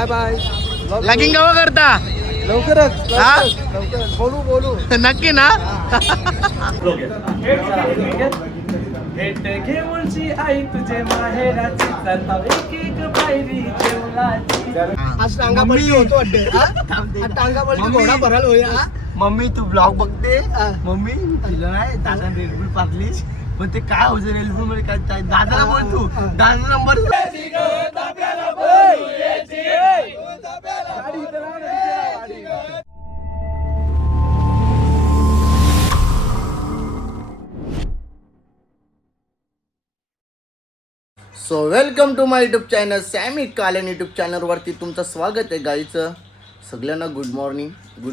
Bye bye. लगीन केव्हा करता? लवकरच हा? लवकर बोलू नक्की ना? भेट घेऊनची आई तुझे माहेराची चालताव एक एक पायरी जेवणाची. आज टांगा पलटी होतो वाटते. आज टांगा पलटी घोडा भरायला होया. मम्मी तू ब्लॉग बघते? मम्मी तिला नाही दादा रेडबुल पारली पण ते काय होतं रेडबुल मध्ये काय दादाला बोल तू दादा number so welcome to my YouTube channel Sammy Kalan YouTube चॅनलवरती तुमचं स्वागत आहे. गाईचं सगळ्यांना गुड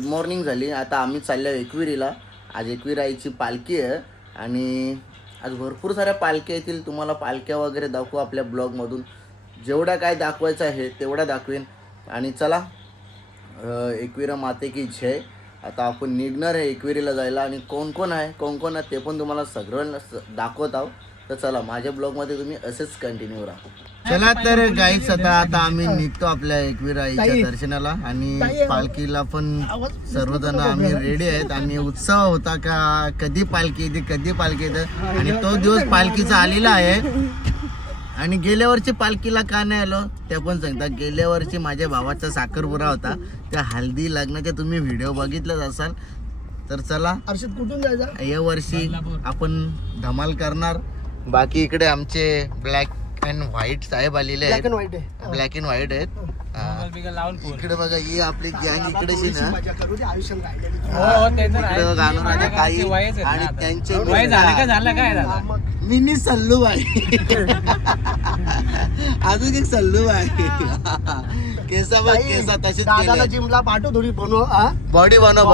मॉर्निंग झाली. आता आम्ही चाललो एकविरीला. आज एकविरा आईची पालखी आहे आणि आज भरपूर साऱ्या पालख्या येतील. तुम्हाला पालख्या वगैरे दाखवू आपल्या ब्लॉगमधून. जेवढा काय दाखवायचं आहे तेवढा दाखवेन. आणि चला एकविरा माते की जय. आता आपण निघणार आहे एकविरीला जायला आणि कोण कोण आहे ते पण तुम्हाला सगळ्यांना दाखवत आहोत. तर चला माझ्या ब्लॉगमध्ये तुम्ही असेच कंटिन्यू राहा. चला तर गाईच आता आम्ही निघतो आपल्या एकविरा आईच्या दर्शनाला आणि पालखीला पण सर्वजण आम्ही रेडी आहेत. आणि उत्सव होता का कधी पालखी येते आणि तो दिवस पालखीचा आलेला आहे. आणि गेल्या वर्षी पालखीला का नाही आलो ते पण सांगता. गेल्या वर्षी माझ्या भावाचा साखरपुडा होता. त्या हल्दी लग्नाचे तुम्ही व्हिडिओ बघितलेच असाल. तर चला अर्षद कुठून जायचा या वर्षी आपण धमाल करणार. बाकी इकडे आमचे ब्लॅक अँड व्हाईट साहेब आलेले आहेत. ब्लॅक अँड व्हाईट आहेत. इकडे बघा ही आपली गँग इकडेची ना. अनुराधा ताई आणि त्यांचे मिनी सल्लू बाई. अजून एक सल्लू बाई. केसा बघ केसा तसेच दादाला जिमला पाठव थोडी बनव. बॉडी बनव.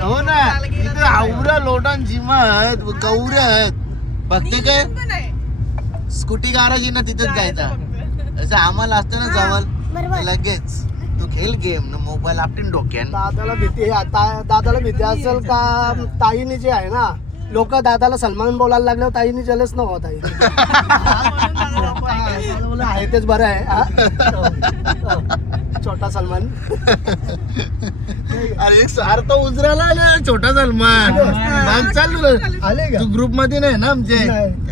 हो ना इथे आवरा लोटान जिमात कवऱ्या आहेत. फक्त काय स्कूटी गाराजी ना तिथेच जायचा. असं आम्हाला असतं ना जवळ लगेच तू खेळ गेम ना मोबाईल आपटीन डोक्यान. दादाला भीती असेल का ताईने जे आहे ना लोक दादाला सलमान बोलायला लागल्यावर ताईने जलच न होत आहे. आहे तेच बरं आहे. छोटा सलमान. अरे सार तो उजराला आले छोटा सलमान. मग चालू आले का तू ग्रुप मध्ये नाही ना आमचे?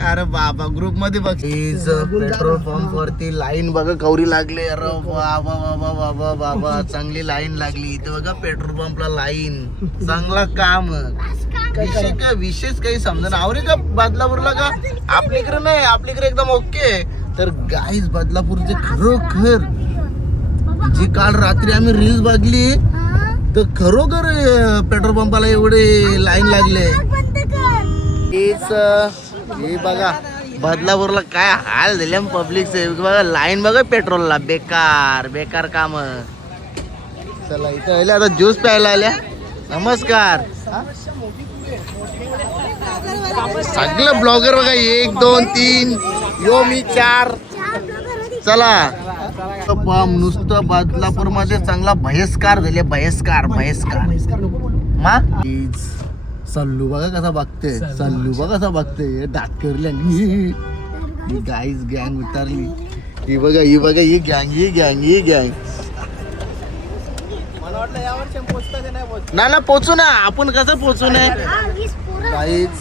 अरे बाबा ग्रुप मध्ये बघ. पेट्रोल पंप वरती लाईन बघा कवरी लागले. अरे बाबा बाबा चांगली लाईन लागली इथे बघा. पेट्रोल पंपला लाईन चांगला काम. विशेष काही समजा आवरे का बदलापूरला का आपल्याकडे नाही. आपल्याकडे एकदम ओके. तर गाईज बदलापूरचे खरोखर जी काल रात्री आम्ही रील्स बघली तर खरोखर पेट्रोल पंपाला एवढे लाईन लागले. हे बघा बदलापूरला काय हाल झाले पब्लिकचे बघा. लाईन बघा पेट्रोलला. बेकार काम. चला इथं आल्या आता ज्यूस प्यायला आल्या. नमस्कार. सगळे ब्लॉगर बघा 1 2 3 यो मी 4. चला नुसतं बदलापूर मध्ये चांगला बहिष्कार झाले. बहिष्कार मा सल्लू बघा कसा बघते. दात करली गाईज गँग उतरली. ही बघा ही गँग. ना पोचू ना आपण कसं पोचू नये गाईज.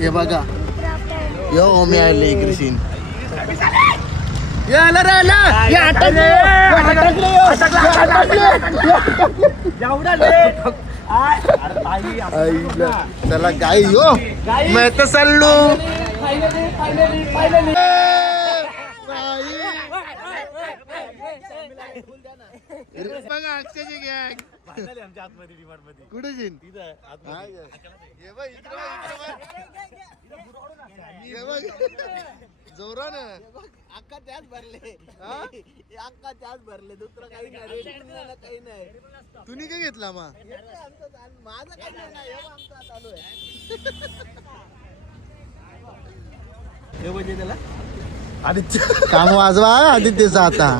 हे बघा यो ओमी आले इकडे. चला गाई यो मैं तो सल्लू. बघा अक्षयची गँग कुठे जोरान अक्का त्याच भरले दुसरं काही नाही. तुम्ही काय घेतला माझं काय चालू आहे. आदित्य काम वाजवा आदित्यचा आता.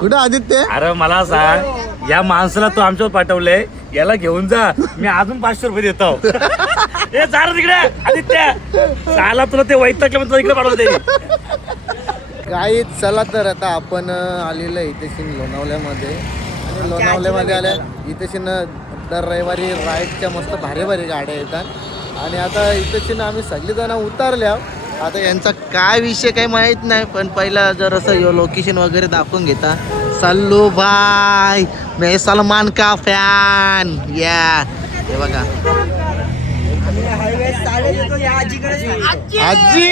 कुठं आदित्य? अरे मला सांग या माणसाला तू आमच्यावर पाठवलंय याला घेऊन जा. मी अजून 500 रुपये देतो. हे जा तिकडे आदित्य. साला तुला ते वैतागलं म्हणतो इकडे पाठवलं ते. गाईत चला तर आता आपण आलेलं आहे इथे लोणावल्यामध्ये आणि लोणावल्यामध्ये आल्या इथे दर रविवारी राईडच्या मस्त भारी भारी गाड्या येतात आणि आता इथे आम्ही सगळेजण उतरल्या. आता यांचा काय विषय काही माहीत नाही पण पहिला जर असं लोकेशन वगैरे दाखवून घेता. सल्लू भाई मैं सलमान का फॅन या हे बघा आजी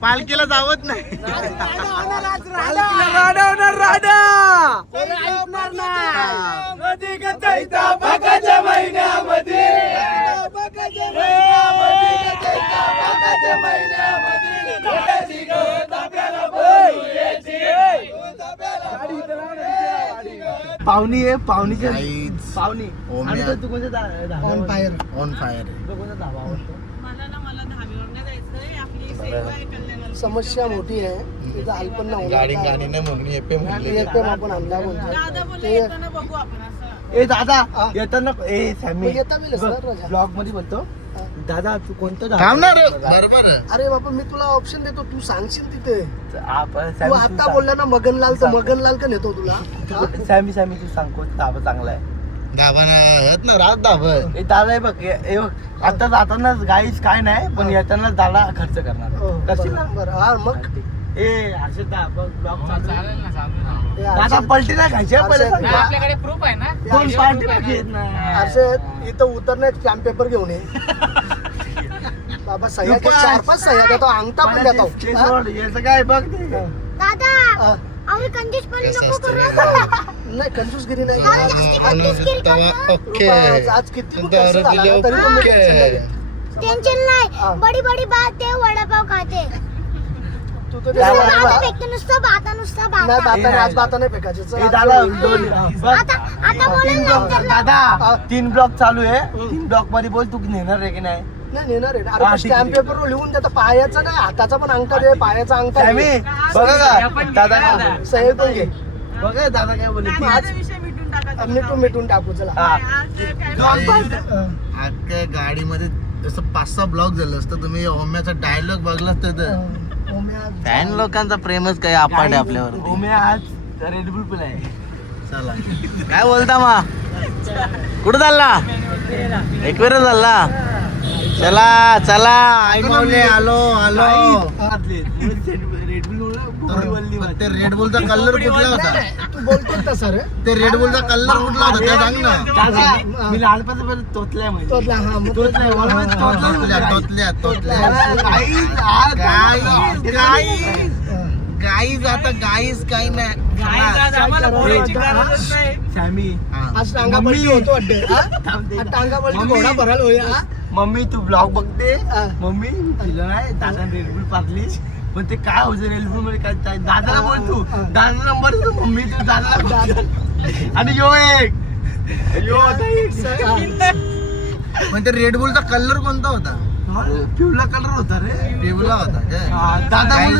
पालखीला जावत नाही. पाहुणी आहे पाहुणीची पाहुणी तू कोणत्या ऑन फायर ऑन फायर कोणता धाबा आवडतो? समस्या मोठी आहे तिथं अल्पना गाडी गाडीने मगनी एपीएम आपण आणला ए दादा येताना ए सॅमी येता मी ब्लॉग मध्ये बोलतो दादा तू कोणतं थांबणार बरोबर. अरे बाबा मी तुला ऑप्शन देतो तू सांगशील तिथे. आपण तू आता बोलला ना मगनलाल तर मगनलाल का नेतो तुला. सॅमी तू सांग कोणता धाबा चांगला आहे? धाबा ना रात धाबा ए दादा हे बघ आता जाताना गाईच काय नाही पण येताना दादा खर्च करणार करशील ना? बरं हा मग ए हर्षदा बघ ब्लॉग चालेल ना हे दादा पलटी नाही खायची आहे, पहिले सांग. आपल्याकडे प्रूफ आहे ना. दोन पार्टी नाही घेत ना. असे इथं उतरण्यात स्टॅम्प पेपर घेऊन ये बाबा सह्या घे, 4-5 सह्या देतो अंगठा पण देतो. ते सोड, याचं काय बघ ते. दादा अरे कंजूस पण नको करू. नाही कंजूसगिरी नाही. दादा जास्ती कंजूसगिरी करतो. ओके आज किती पण खर्च झाला तरी पण मी टेन्शन नाही घेत. टेंशन नाही. बडी बडी बात ते वडापाव खाते. तू तर नुसतं नाही बाता फेकते, नुसतं बाता बाता आज बाता नाही फेकायचे. चल, ए आज दादा जाऊ. दोन बघ. आता बोलेल नंतर. दादा 3 ब्लॉक चालू आहे. 3 ब्लॉक मध्ये बोल तू नेणार आहे की नाही? नाही नेणार आहे. हा, अरे ठीक स्टॅम्प आहे. पेपर लिहून देतो पायाचा नाही हाताचा पण अंगठा दे पायाचा अंगठा सॅमी दे. बघा का दादा सही पण घे. बघा दादा काय बोलले मिटून टाकू चला. अख्ख्या गाडीमध्ये जसं 5-6 ब्लॉक झालं असतं. तुम्ही ओम्याचा डायलॉग बघलात तर फॅन लोकांचा प्रेमच काही अपाट आहे आपल्यावर. ओमे आज रेड बुल पण आहे. चला काय बोलता मा कुठं चालला एकवेळ चालला. चला चला आई माऊली आलो रेड बुल ते रेड बुलचा कलर कुठला होता? तू बोलतो तसं रे. ते रेड बुलचा कलर कुठला होता ते सांग ना. मी लहानपणापासून तोतलाय माहिती. तोतला, हा, मग तोतलाय, मला माहिती तोतलाय. तोतल्या गाईज आता गाईज काही नाही. सॅमी आज टांगा पलटी होतो वाटते. आज टांगा पलटी घोडा भरायला होईल. हा? मम्मी तू ब्लॉग बघते. हा. मम्मी तुला नाही दादा रेड बुल पाजली पण ते काय होतं रेड बुल मध्ये काय दादाला बोल तू दादा नंबर मम्मी तू दादा आणि यो आता एक. पण ते रेड बुलचा कलर कोणता होता? पिवळा कलर होता रे. पिवला होता हा, दादा बोल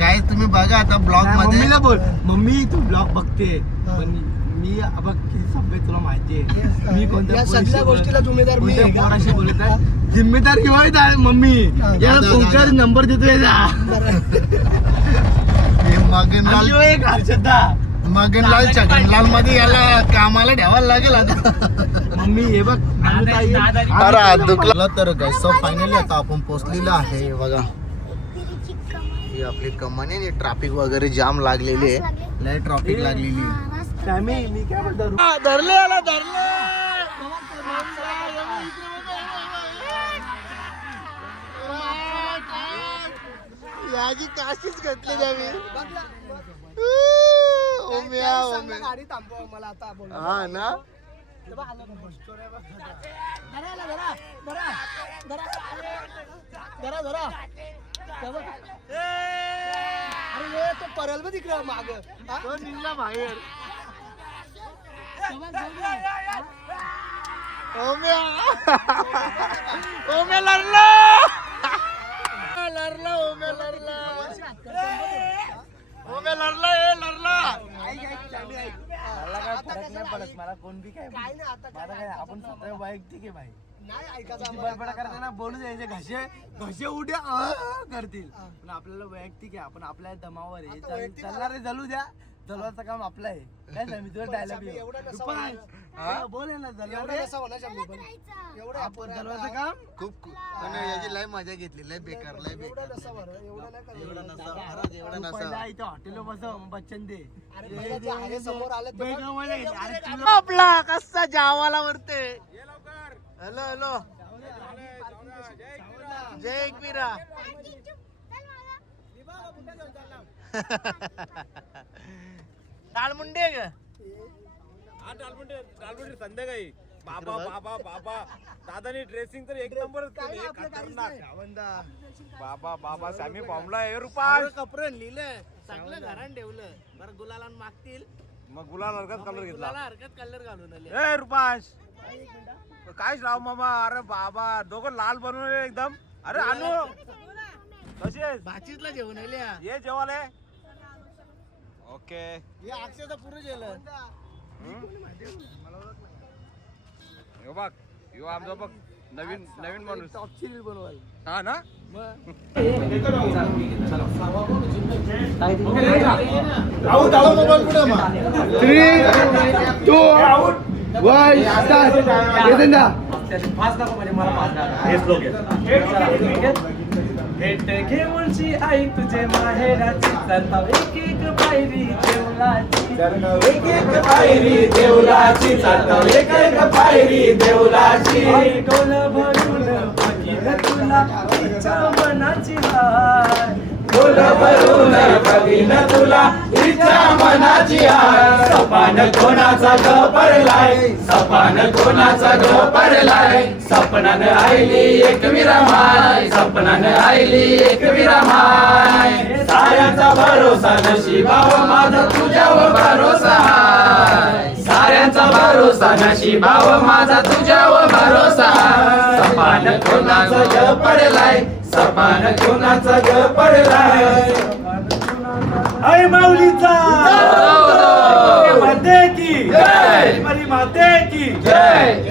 गाईज तुम्ही बघा आता ब्लॉग मध्ये. मम्मीला बोल मम्मी तू ब्लॉग बघते पण मी बघ किती सभ्य तुला माहिती आहे. मी कोणत्या या सगळ्या पोरीशी गोष्टीला बोलत- जिम्मेदार मी कोणत्या आहे का? पोराशी बोलत आहे जिम्मेदार किंवा मम्मी याला फोनचा नंबर देतोय मगनलाल एक हर्षदा मगनलाल छगनलाल मध्ये याला कामाला ठेवायला लागेल आता. मम्मी हे बघ अरे दुखला तर गाईस फायनली आता आपण पोहोचलेलो आहे. हे बघा ही आपली कमानी आणि ट्रॅफिक वगैरे जाम लागलेली आहे. लय ट्रॅफिक लागलेली आहे. सॅमी मी काय म्हणतो धरले याला धरले. याची काशीच घातली त्यावी. ओम्या ओम्या गाडी थांबव मला आता बोल. हा ना. अरे तो परेल बघ तिकडे माग तो निघला बाहेर. ओम्या ओम्या लढला लढला ओम्या लढला ओम्या लढला लढला. कोण बी काय काय नाही आता माझा काय आपण स्वतः वैयक्तिक आहे भाई नाही ऐकायचं किती आम्हाला. बडबड करताना बोलू द्यायचे घसे उड्या करतील पण आपल्याला वैयक्तिक आहे आपण आपल्या दमावर आहे आता वैयक्तिक चालणार आहे जलू द्या जलवाचं काम आपलं आहे काय नाही मी तुझा डायलॉग एवढं नसं होणार. बोल ना एवढं जलवा कसं होणार शंभू पण एवढं आपण जलवाचं काम खूप याची लय मजा घेतली लय बेकार लय एवढं नसं बरं एवढं नाही करणार. एवढं तू पहिला इथं हॉटेल बसव बच्चन दे अरे पहिलं जे आहे समोर आलं ते वेगळं मजा घेतली. अरे तुझं आपला कसा जावाला वरते हॅलो हॅलो जय एकवीरा टाळमुंडे ग संध्याकाळी बाबा बाबा बाबा दादानी ड्रेसिंग तर एक नंबर बाबा बाबा सॅमी बॉम्बला आहे रुपा कपडे लिहिलं चांगलं घरान ठेवलं बरं गुलाला मागतील मग गुलाल हरकत कलर घेतला गुलाला हरकत कलर घालून आले ए रुपाश काय राव मामा अरे बाबा दोघं लाल बनवले एकदम अरे आणू कशी आहेस? भाचीतला जेवण आले ये जेवाले ओके हे अक्षरशः पुरे जेवलं यो बघ यो आमचा बघ नवीन नवीन माणूस टॉप सिरीज बनवायला हा ना भेट घेऊनची आई तुझे माहेराची चढताव एक एक पायरी देवलाची एक एक पायरी देवलाची चढताव एक एक पायरी देवलाची डोल भरून बघीन तुला इच्छा मनाची हाय डोल भरून बघीन तुला इच्छा मनाची हाय सपान कोणाचा ग पडलाय सपान कोणाचा ग पडलाय सपनान आईली एक विरमाय सपनान आईली एक विरमाय साऱ्यांचा भरोसा नशिबाव माझा तुझ्यावर भरोसा हाय साऱ्यांचा भरोसा नशिबाव माझा तुझ्यावर भरोसा सपान कोणाचा ग पडलाय सपान कोणाचा ग पडलाय आई माऊलीचा माते की जय हरी माते की जय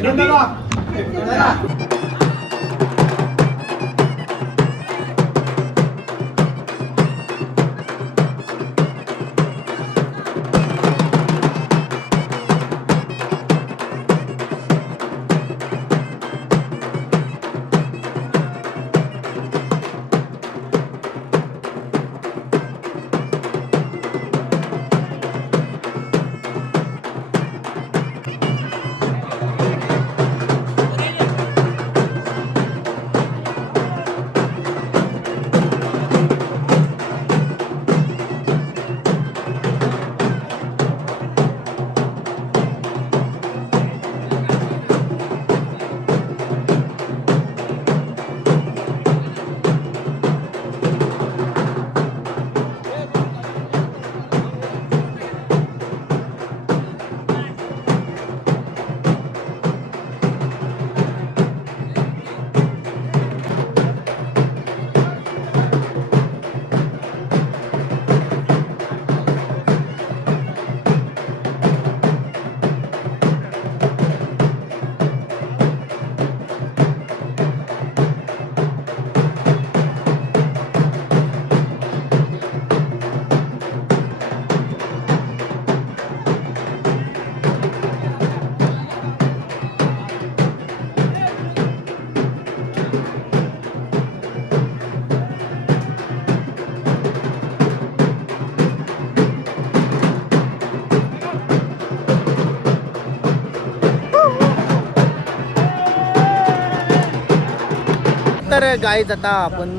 तर गाईज आता आपण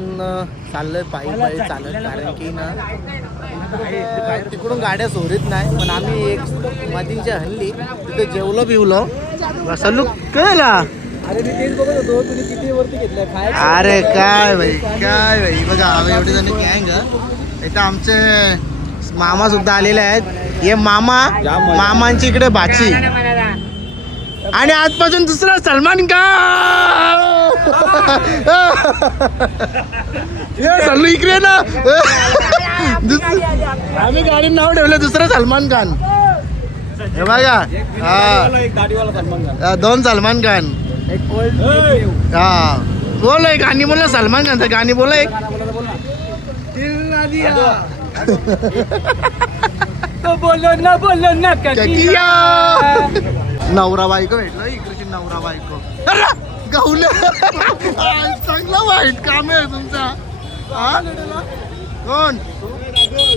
चाललोय पायी पायी चालत कारण की ना तिकडून गाड्या सोरीत नाही पण आम्ही एक मधींच्या हल्ली तिथे जेवलो बिवलो सलूक कळला अरे मी तेच बघत होतो तुम्ही किती वरती घेतलं काय अरे काय भाई बघा आम्ही एवढे जण गँग इथं आमचे मामा सुद्धा आलेले आहेत हे मामांची इकडे बाची आणि आजपासून दुसरा सलमान खान सल्लू इकडे ना आम्ही गाडी नाव ठेवलं दुसरं सलमान खान हे बघा हा 2 सलमान खान हा बोल एक गाणी बोला सलमान खानचं गाणी बोला एक किया. नवरा बायको भेटलो इकडची नवरा बायको गाऊल चांगला वाईट काम आहे तुमचा हा कोण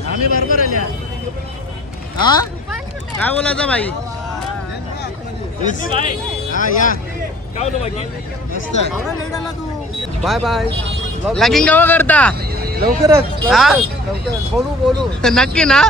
आम्ही बरोबर आल्या हा काय बोलायचं भाई हा या मस्त बाय बाय लगीन केव्हा करता लवकरच हा बोलू नक्की ना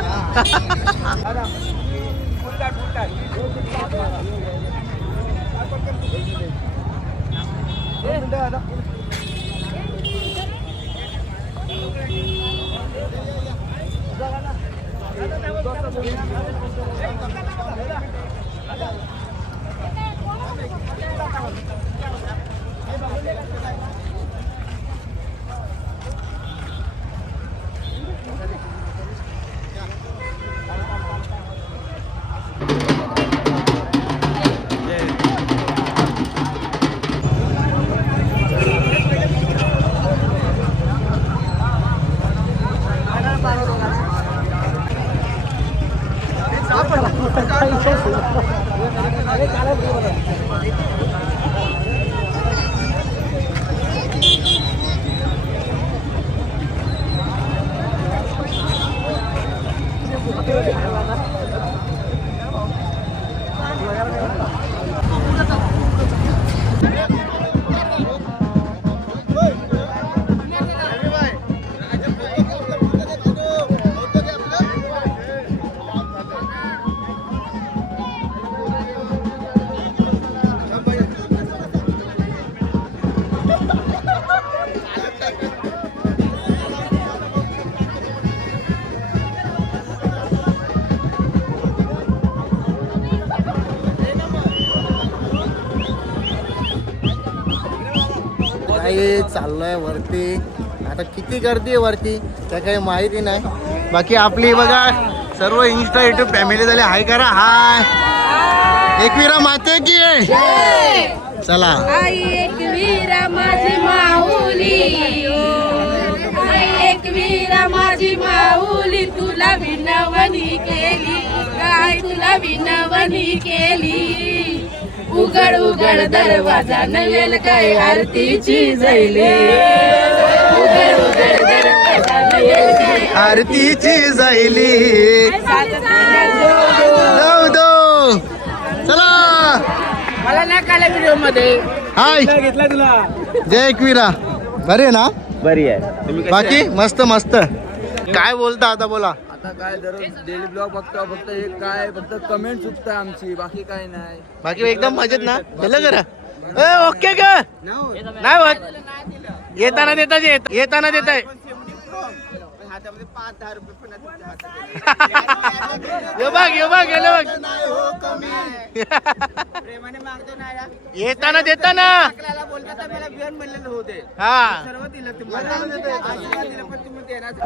काही चाललोय वरती आता किती गर्दी आहे वरती त्या काही माहिती नाही बाकी आपली बघा सर्व इंस्टा युट्यूब फॅमिली झाली हाय करा हाय एकविरा माते की चला आई एकवीरा माझी माऊली आई एकवीरा माझी माऊली तुला विनवणी केली काय तुला विनवणी केली उघड उघड दरवाजा नवेल काय आरतीची जैली उघड उघड दरवाजा नवेल काय आरतीची जायली जाऊ दो चला मला नाही काढला व्हिडिओ मध्ये हाय घेतला तुला जय एकविरा बरी आहे ना बरी आहे तुम्ही बाकी मस्त मस्त काय बोलता आता बोला आता काय दररोज डेली ब्लॉग बघतो फक्त एक काय फक्त कमेंट चुकतं आमची बाकी काय नाही बाकी एकदम मजेत ना झालं करा ओके का नाही होत येताना देता येताना देताय यो बघ गेलो बघ येताना देताना हा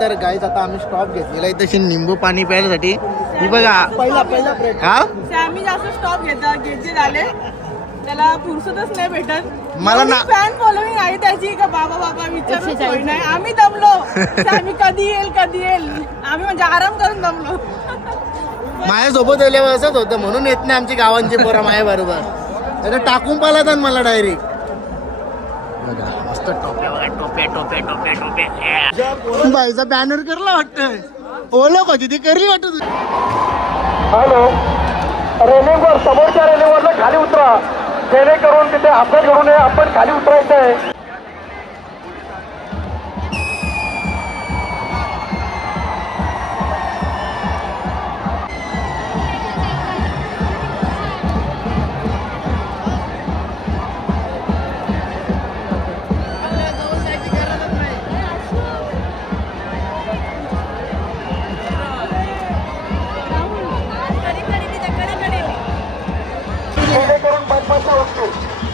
तर गाईच आता आम्ही स्टॉप घेतलेला आहे तशी निंबू पाणी प्यायसाठी ही बघा पहिला ब्रेक हा आम्ही जास्त स्टॉप घेतले झाले त्याला फुरसतच नाही भेटत मला ना फॅन फॉलोविंग आहे त्याची का बाबा विचारून नाही आम्ही दमलो आम्ही कधी येईल आम्ही म्हणजे आराम करून दमलो माझ्यासोबत आल्यावर असंच होतं म्हणून येत नाही आमची गावांची पोरं माझ्या बरोबर त्याला टाकून पाला मला डायरेक्ट मस्त टोप्या बघा टोप्या बाईचा बॅनर करला वाटत ओळख होती ती करली वाटत हॅलो रेलिंगवर समोरच्या रेलिंगवर खाली उतरा जेणेकरून तिथे अपघात घडू नये आपण खाली उतरायचं आहे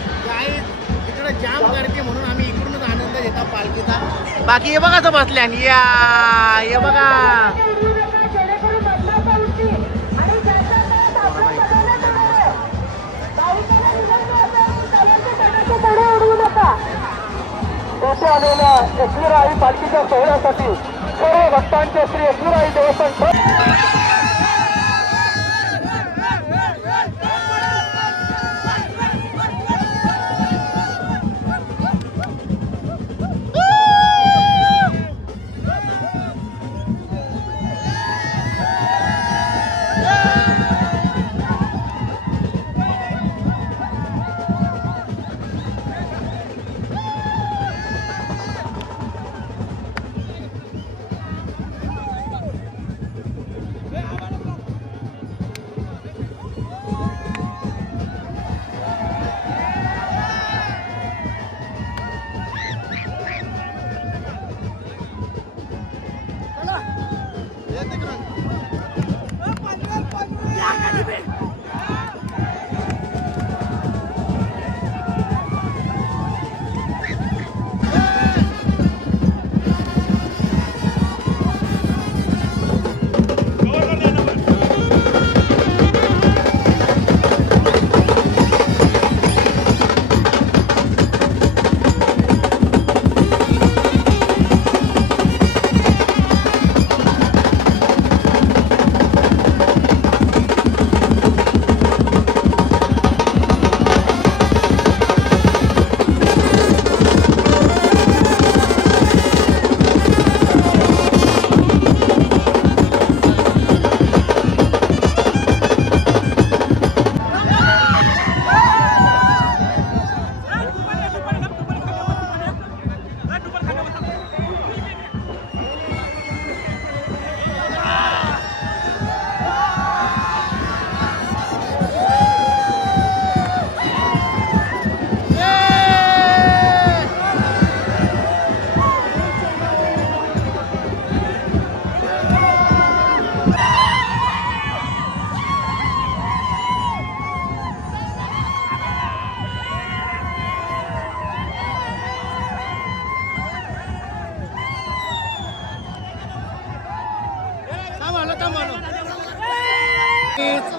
इकडे जाम करते म्हणून आम्ही इकडूनच आनंद घेता पालखीचा बाकी हे बघा बसल्या या हे बघा एकविराई पालखीच्या सोहळ्यासाठी सर्व भक्तांचे श्री एकविराई देवस्थान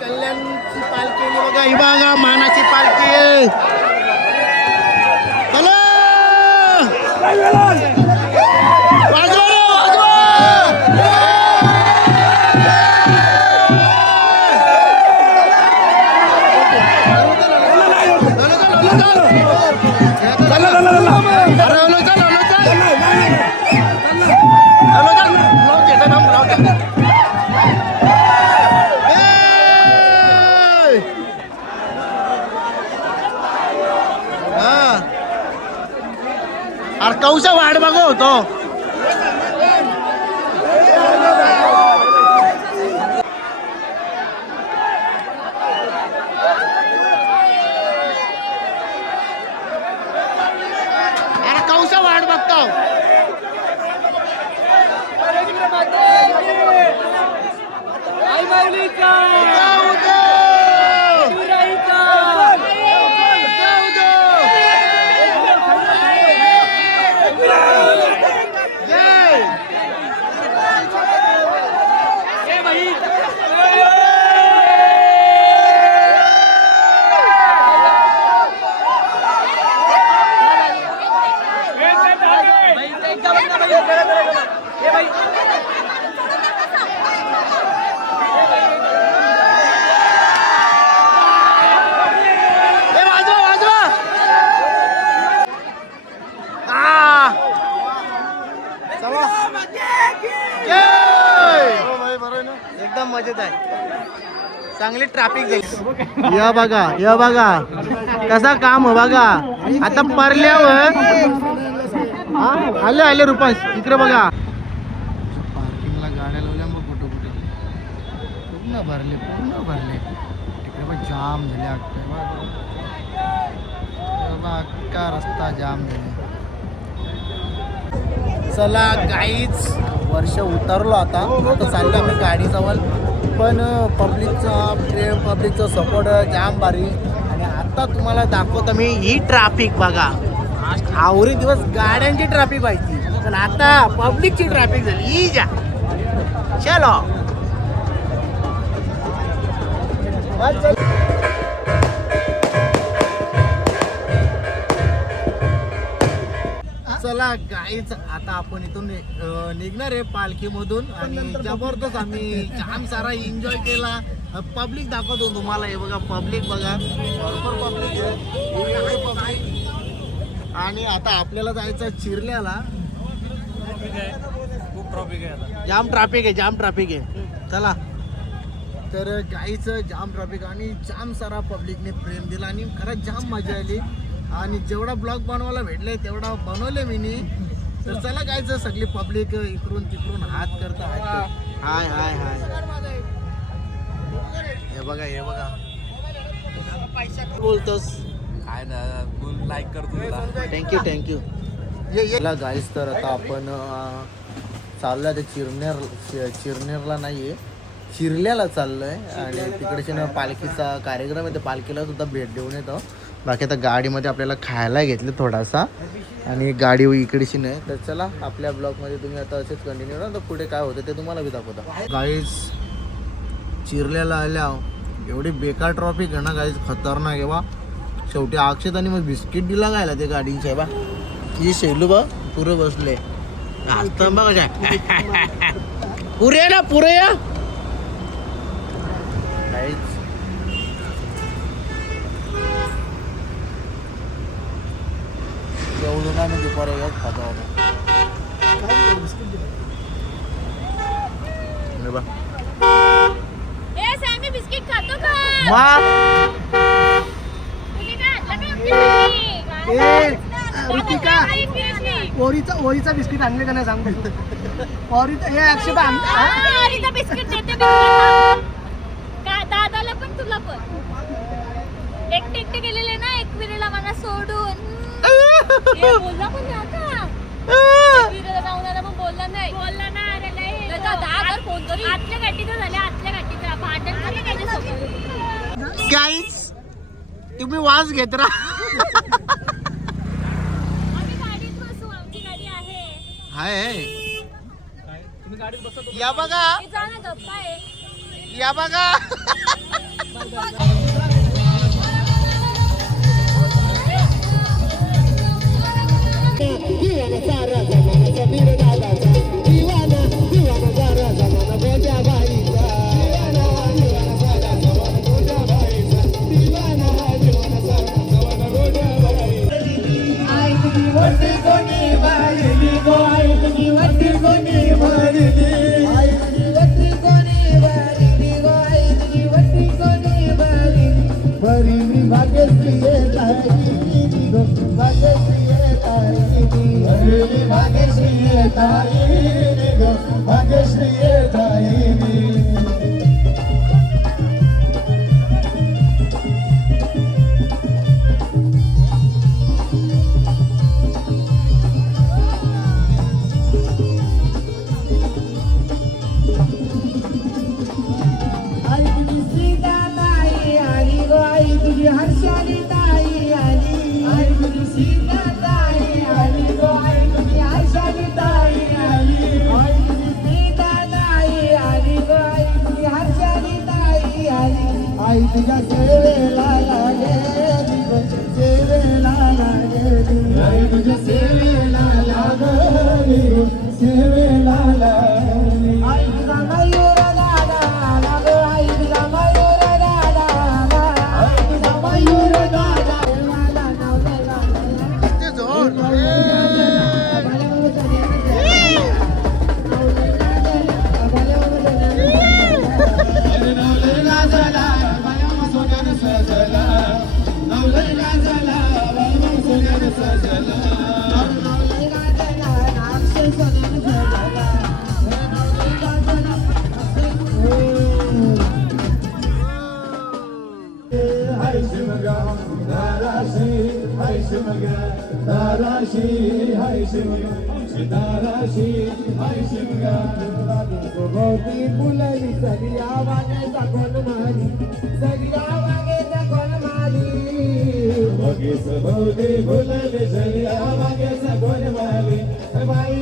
कल्याणची पालखी बघा, ही बघा मानाची पालखी आहे. हॅलो वाजवा रे, वाजवा. अरे कौशा वाट बघ होतो. अरे कौशा वाट बघतो. एकदम मजेत आहे. चांगली ट्रॅफिक जाईल. या बघा कसा काम हो बघा. आता परल्यावर आले रुपास इकडे बघा. पार्किंगला गाड्या लावल्या मग कुठं पूर्ण भरले तिकडे पण जाम झाले. अख्खा रस्ता जाम झाले. चला गाईच वर्ष उतरलो आता चाललो आम्ही गाडीजवळ. पण पब्लिकचा सपोर्ट जाम भारी. आणि आता तुम्हाला दाखवतो मी ही ट्रॅफिक बघा. आवरी दिवस गाड्यांची ट्रॅफिक व्हायची, पण आता पब्लिकची ट्रॅफिक झाली. ही जा चलो. चला गाईच आता आपण इथून निघणार आहे पालखीमधून आणि जबरदस्त आम्ही छान सारा एन्जॉय केला. पब्लिक दाखवतो तुम्हाला. हे बघा पब्लिक बघा भरपूर पब्लिक आहे पब्लिक. आणि आता आपल्याला जायचं चिरल्याला. खूप ट्रॉफिक आहे आता. जाम ट्रॅफिक आहे चला. तर गाईचं जाम ट्रॅफिक आणि जाम सारा पब्लिकने प्रेम दिला आणि खरंच जाम मजा आली. आणि जेवढा ब्लॉग बनवायला भेटले तेवढा बनवले मी. तर चला गायचं सगळी पब्लिक इकडून तिकडून हात करता हाय हाय हाय. हे बघा बोलतोस काय ना लाईक करतो. थँक्यू ये गाईस. तर आता आपण चाललोय ते चिरनेरला नाहीये चिरल्याला चाललोय आणि तिकडचे ना पालखीचा कार्यक्रम आहे. तर पालखीला सुद्धा भेट देऊन येतो. बाकी आता गाडीमध्ये आपल्याला खायला घेतलं थोडासा आणि गाडी इकडची नाही. तर चला आपल्या ब्लॉगमध्ये तुम्ही आता असेच कंटिन्यू ना. तर पुढे काय होतं ते तुम्हाला बी दाखवता. गाईस चिरल्याला आल्या एवढी बेकार ट्रॉफिक आहे ना गाईस खतरनाक आहे बा. शेवटी अक्षत आणि मग बिस्किट दिला गायला ते गाडींच्या बा. ही शेलू बा पुरं बसले असतं बघ पुरे ना पुरे या गाईस. जेवलो ना मी दुपारी खातो बिस्किट खातो का? ओरीचा बिस्किट आणले का नाही सांग. ओरीचा हे अक्षय ओरीचा बिस्किट देते का दादाला पण तुला पण. एकटे गेलेले ना एकविरेला मला सोडून. बोलला पण आता एकविरेला जाऊन आला पण बोलला नाही. अरे नाही दादा फोन करी. आतल्या गाठीचं झाले आतल्या गाठीचं भांडण झालं त्याच्यासोबत. गाईस तुम्ही वास घेत राहा. आम्ही गाडीत बसू. आमची गाडी आहे. हाय या बघा हे जा ना गप्पा आहे. या बघा. आई तुझ्या सेवेला लागेली सेवेला लागेली आई तुझ्या सेवेला लागेली सेवेला लागेली आई तुझा मयूर दादा लाग आई तुझा मयूर दादा आई तुझा मयूर दादा मला नवला ते जोर भोवती फुलली सगळ्या वाग्याचा कोण मारी सगळ्या वाग्याचा कोण मारी भोवती फुलली सगळ्या वाग्याचा कोण मारी बाई